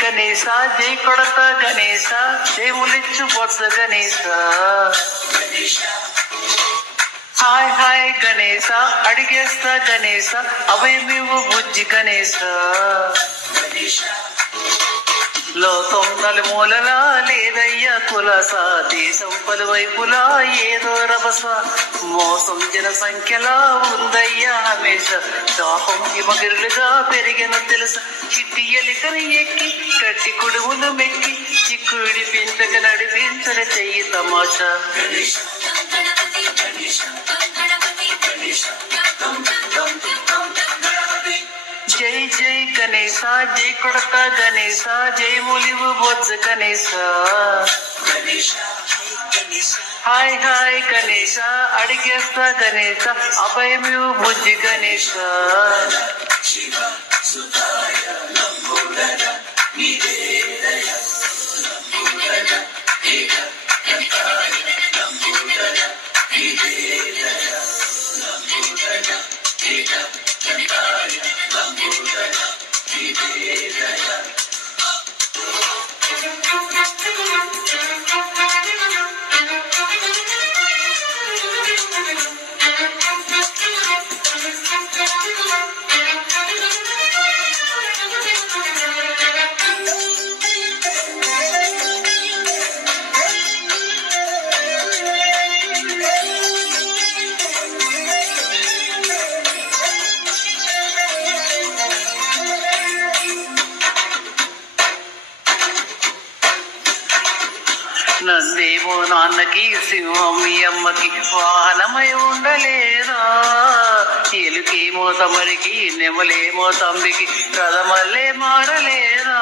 గణేశ జై కొడత Ganesha జయములిచ్చు Botsa Ganesha hi hi Ganesha అడిగేస్తా Ganesha అభయమివ్వు బుజ్జి గణేశ లోకం నలుమూలలా లేదయ్యా కులస దేశం పలువైపులా ఏదో రభస మోసం జన సంఖ్యలా ఉందయ్యా హమేష దాహం హిమగిరులుగా పెరిగిన తెలుసా చిట్టి ఎలికని ఎక్కి కట్టి కుడుములు మెక్కి చిక్కుడి పించక నడిపించక చెయ్యి తమాషా జై జై గణేశ జై కొడత గణేశ జై ములివు బొజ్జ గణేశ హాయ్ హాయ్ గణేశ అడిగేస్తా గణేశ అభయమివు బుజ్జి గణేశ నందేమో నాన్నకి సింహం మీ అమ్మకి వాహనమై ఉండలేదా ఎలుకేమో తమరికి నెమలేమో తమ్మికి రథమల్లే మారలేదా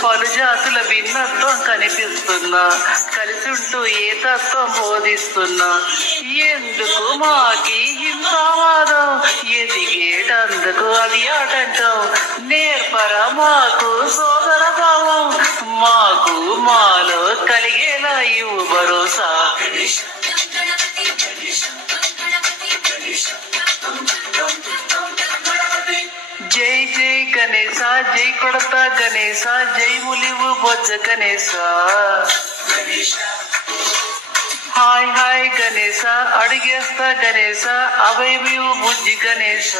పలు జాతుల భిన్నత్వం కనిపిస్తున్నా కలిసి ఉంటూ ఏ తత్వం బోధిస్తున్నా ఎందుకు మాకి హింసావాదం ఎదిగేటందుకు అది ఆటంటాం నేర్పరా మాకు సోదర భావం మాకు మాలో కలిగేలా ఇవ్వు భరోసా జై జై గణేశ జై కొడత గణేశ జై ములివు బొజ్జ గణేశ హాయ్ హాయ్ గణేశ అడిగేస్తా గణేశ అభయమివు బుజ్జి గణేశ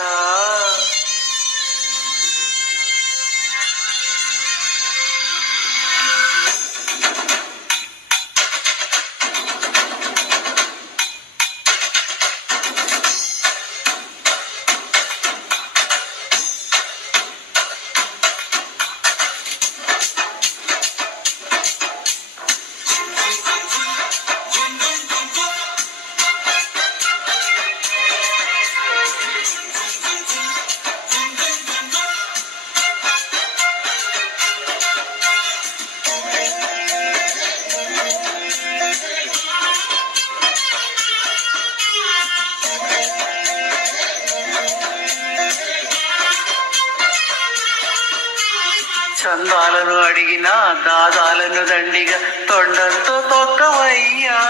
చందాలను అడిగిన దాదాలను దండిగా తొండంతో తొక్కవయ్యా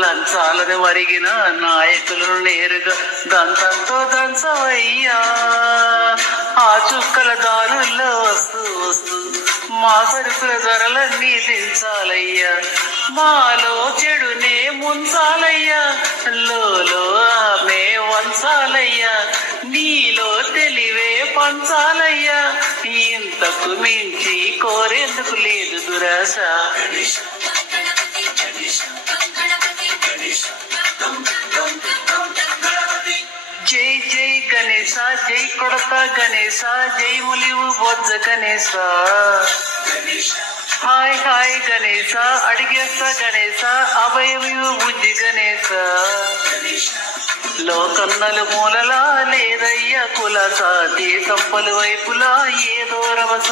లంచాలను మరిగిన నాయకులను నేరుగా దంతంతో దంచవయ్యా ఆ చుక్కల దారుల్లో వస్తూ వస్తూ మా సరుకుల ధరలన్నీ దించాలయ్యా మాలో చెడునే ముంచాలయ్యా లోలో ఆమె వంచాలయ్యా నీలో తెలివే పంచాలయ్యా ఇంతకు మించి కోరేందుకు లేదు దురాశ జై జై గణేశ జై కొడత గణేశ జై ములివు బొజ్జ గణేశ హాయ్ హాయ్ గణేశ అడిగేస్తా గణేశ అభయమివు బుజ్జి గణేశ లోకన్నలు మూలలా లేదయ్యా కులస, దేశం పలువైపులా ఏదో రవస,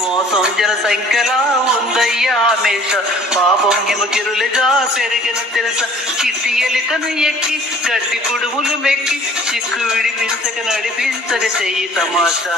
మోసం జన సంఖ్యలా ఉందయ్యా ఆమేష, పాపం హిమగిరులుగా పెరిగిన తెలుసా, చిట్టి ఎలికను ఎక్కి గట్టి కుడుములు మెక్కి, చిక్కు విడిపించక నడిపించక చెయ్యి తమాషా.